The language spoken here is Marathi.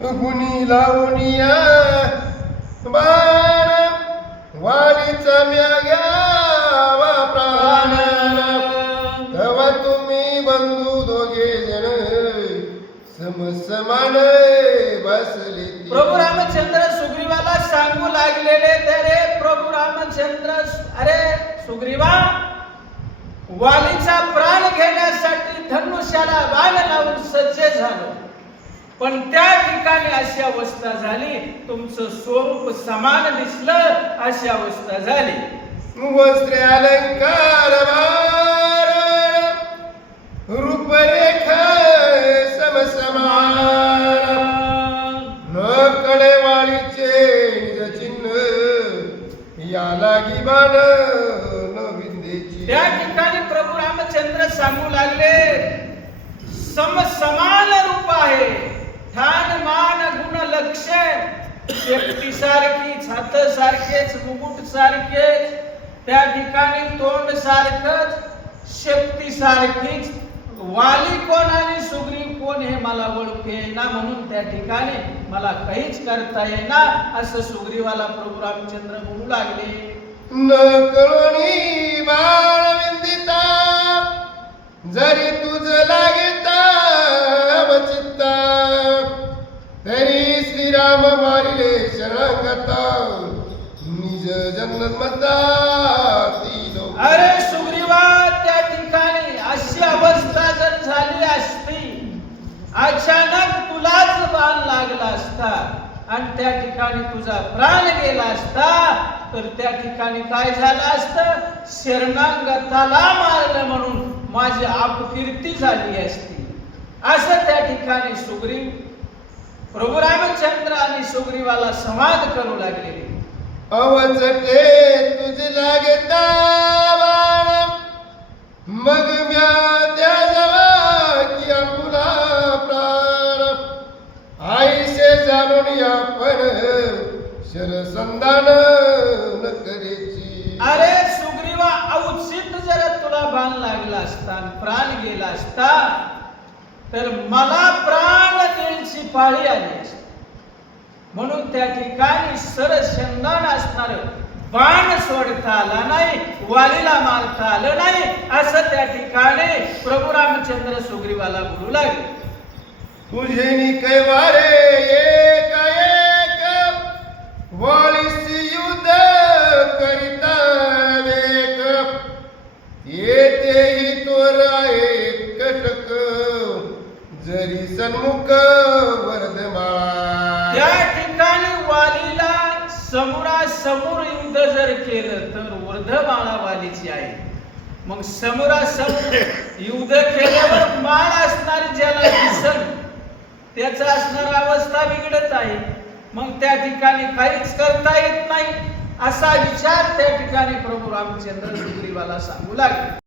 गुणी लावणिया. बाण वालीचा म्या घ्यावा प्राण तेव्हा तुम्ही बंधू दोघे जण समसमान बसले प्रभू रामचंद्र सुग्रीवाला सांगू लागलेले तरे. प्रभू रामचंद्र अरे सुग्रीवा वालीचा प्राण घेण्यासाठी धनुष्याला बाण लावून सज्ज झालो. पण त्या ठिकाणी अशी अवस्था झाली तुमचं स्वरूप समान दिसलं अशी अवस्था झाली. वस्त्रे अलंकार रूपरेखा समसमान. न कडेवाळीचे निज चिन्ह या लागी बाण न विंदेची त्या ठिकाणी प्रभू रामचंद्र सांगू लागले सम समान रूप आहे. ठाण मान गुण लक्ष शेपटी सारखी छात सारखेच मुकुट सारखेच त्या ठिकाणी तोंड सारखच शेपटी सारखीच वाली कोण आणि सुग्रीव कोण हे मला ओळखे ना म्हणून त्या ठिकाणी मला काहीच करता येईना असं सुग्रीवाला प्रभू रामचंद्र म्हणू लागले. न कळोनी बाळ विंदिता जरी तरी श्रीराम मारिले शरणागता निज जन्मता ती अरे सुग्रीवा त्या ठिकाणी अशी अवस्था जर झाली असती अचानक तुलाच बाण लागला असता आणि त्या ठिकाणी तुझा प्राण गेला असता तर त्या ठिकाणी काय झालं असतं? शरणागताला मारलं म्हणून माझी आपकीर्ती झाली असती. असं त्या ठिकाणी सुग्रीव प्रभू रामचंद्र आणि सुग्रीवाला संवाद करू लागलेले अवचटे तुझ लागता मग म्या त्या जवा की आपुला प्राण. आईसे जाणून आपण शरसंधान न करेची अरे सुग्रीवा औचित जर तुला बाण लागला असता प्राण गेला असता तर मला प्राण देण्याची पाळी आली असते. म्हणून त्या ठिकाणी सरशंदान असणार बाण सोडता आला नाही वालीला मारता आलं नाही असं त्या ठिकाणी प्रभू रामचंद्र सुग्रीवाला बोलू लागले. तुझे कैवारे सन्मुख वर्धमाळा त्या ठिकाणी वालीला समोरासमोर युद्ध जर केलं तर वर्धमाळा वालीची आहे मग समोरासमोर युद्ध केल्यावर माळ असणारी ज्याला दिसल त्याचा असणार अवस्था बिघडत आहे. मग त्या ठिकाणी काहीच करता येत नाही असा विचार त्या ठिकाणी प्रभू रामचंद्र सुग्रीवाला सांगू लागले.